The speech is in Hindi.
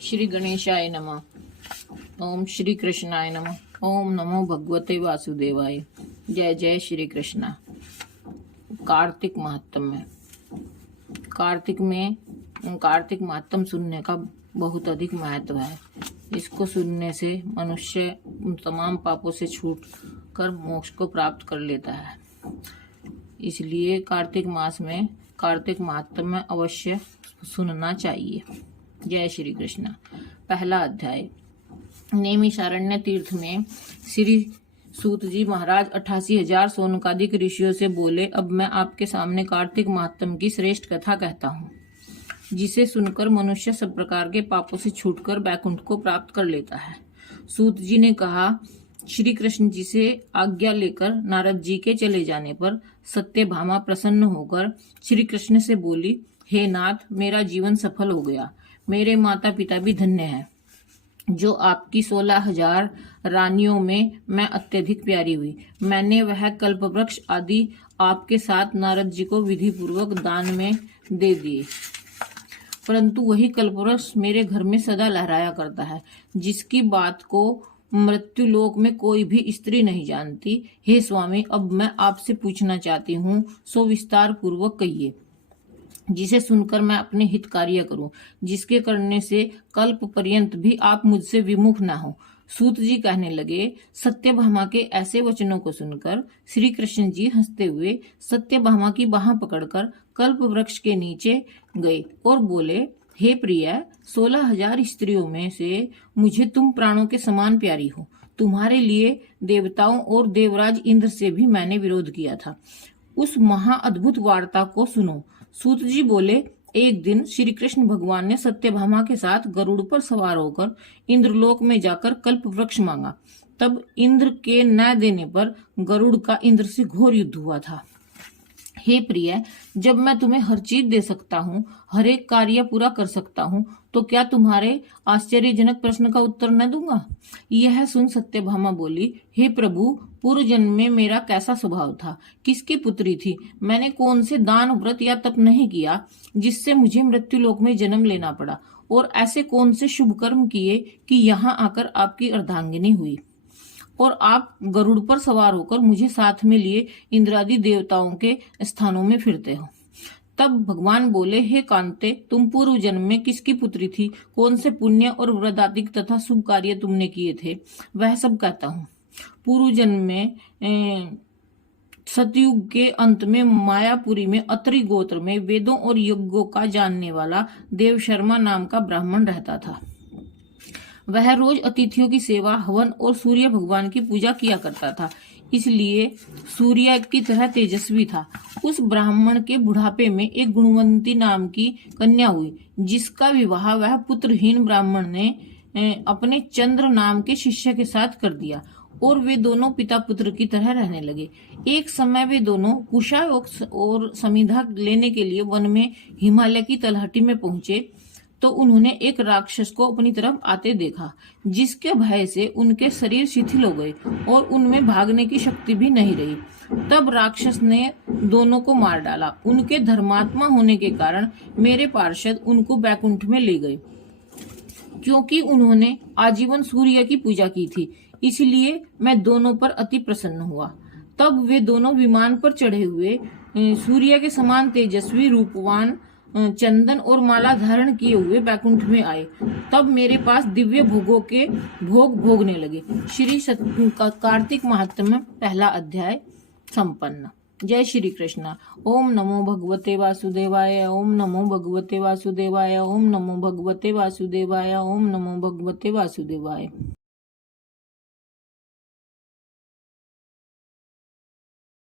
श्री गणेशाय नमः। ओम श्री कृष्णाय नमः। ओम नमो भगवते वासुदेवाय। जय जय श्री कृष्णा। कार्तिक महात्म्य। कार्तिक महात्म्य सुनने का बहुत अधिक महत्व है। इसको सुनने से मनुष्य तमाम पापों से छूट कर मोक्ष को प्राप्त कर लेता है। इसलिए कार्तिक मास में कार्तिक महात्म्य अवश्य सुनना चाहिए। जय श्री कृष्ण। पहला अध्याय। नैमिषारण्य तीर्थ में श्री सूत जी महाराज 88,000 सौनकादिक ऋषियों से बोले, अब मैं आपके सामने कार्तिक महात्म्य की श्रेष्ठ कथा कहता हूँ, जिसे सुनकर मनुष्य सब प्रकार के पापों से छूटकर बैकुंठ को प्राप्त कर लेता है। सूत जी ने कहा, श्री कृष्ण जी से आज्ञा लेकर नारद जी के चले जाने पर सत्यभामा प्रसन्न होकर श्री कृष्ण से बोली, हे नाथ, मेरा जीवन सफल हो गया। मेरे माता पिता भी धन्य हैं, जो आपकी 16,000 रानियों में मैं अत्यधिक प्यारी हुई। मैंने वह कल्प वृक्ष आदि आपके साथ नारद जी को विधि पूर्वक दान में दे दिए, परंतु वही कल्पवृक्ष मेरे घर में सदा लहराया करता है, जिसकी बात को मृत्यु लोक में कोई भी स्त्री नहीं जानती। हे स्वामी, अब मैं आपसे पूछना चाहती हूँ, सो विस्तार पूर्वक कहिए, जिसे सुनकर मैं अपने हित कार्य करूं, जिसके करने से कल्प पर्यंत भी आप मुझसे विमुख न हो। सूत जी कहने लगे, सत्यभामा के ऐसे वचनों को सुनकर श्री कृष्ण जी हंसते हुए सत्यभामा की बाह पकड़कर कल्प वृक्ष के नीचे गए और बोले, हे प्रिय, 16,000 स्त्रियों में से मुझे तुम प्राणों के समान प्यारी हो। तुम्हारे लिए देवताओं और देवराज इंद्र से भी मैंने विरोध किया था। उस महाअद्भुत वार्ता को सुनो। सूत जी बोले, एक दिन श्री कृष्ण भगवान ने सत्यभामा के साथ गरुड़ पर सवार होकर इंद्रलोक में जाकर कल्प वृक्ष मांगा। तब इंद्र के न देने पर गरुड़ का इंद्र से घोर युद्ध हुआ था। हे प्रिय, जब मैं तुम्हें हर चीज दे सकता हूँ, हर एक कार्य पूरा कर सकता हूँ, तो क्या तुम्हारे आश्चर्यजनक प्रश्न का उत्तर न दूंगा? यह सुन सत्यभामा बोली, हे प्रभु, पूर्व जन्म में मेरा कैसा स्वभाव था, किसकी पुत्री थी, मैंने कौन से दान व्रत या तप नहीं किया जिससे मुझे मृत्यु लोक में जन्म लेना पड़ा, और ऐसे कौन से शुभ कर्म किए कि यहाँ आकर आपकी अर्धांगिनी हुई और आप गरुड़ पर सवार होकर मुझे साथ में लिए इंद्रादि देवताओं के स्थानों में फिरते हो। तब भगवान बोले, हे कांते, तुम पूर्व जन्म में किसकी पुत्री थी, कौन से पुण्य और व्रताधिक तथा शुभ कार्य तुमने किए थे, वह सब कहता हूँ। पूर्व जन्म में सतयुग के अंत में मायापुरी में अत्रि गोत्र में वेदों और यज्ञों का जानने वाला देव शर्मा नाम का ब्राह्मण रहता था। वह रोज अतिथियों की सेवा, हवन और सूर्य भगवान की पूजा किया करता था, इसलिए सूर्य की तरह तेजस्वी था। उस ब्राह्मण के बुढ़ापे में एक गुणवंती नाम की कन्या हुई, जिसका विवाह वह पुत्रहीन ब्राह्मण ने अपने चंद्र नाम के शिष्य के साथ कर दिया और वे दोनों पिता पुत्र की तरह रहने लगे। एक समय वे दोनों कुशा और समिधा लेने के लिए वन में हिमालय की तलहटी में पहुंचे तो उन्होंने एक राक्षस को अपनी तरफ आते देखा, जिसके भय से उनके शरीर शिथिल हो गए और उनमें भागने की शक्ति भी नहीं रही। तब राक्षस ने दोनों को मार डाला। उनके धर्मात्मा होने के कारण मेरे पार्षद उनको बैकुंठ में ले गए, क्योंकि उन्होंने आजीवन सूर्य की पूजा की थी, इसलिए मैं दोनों पर अति प्रसन्न हुआ। तब वे दोनों विमान पर चढ़े हुए सूर्य के समान तेजस्वी, रूपवान, चंदन और माला धारण किए हुए बैकुंठ में आए। तब मेरे पास दिव्य भोगों के भोग भोगने लगे। श्री कार्तिक महात्म्य पहला अध्याय संपन्न। जय श्री कृष्ण। ओम नमो भगवते वासुदेवाय। ओम नमो भगवते वासुदेवाय। ओम नमो भगवते वासुदेवाय। ओम नमो भगवते वासुदेवाय।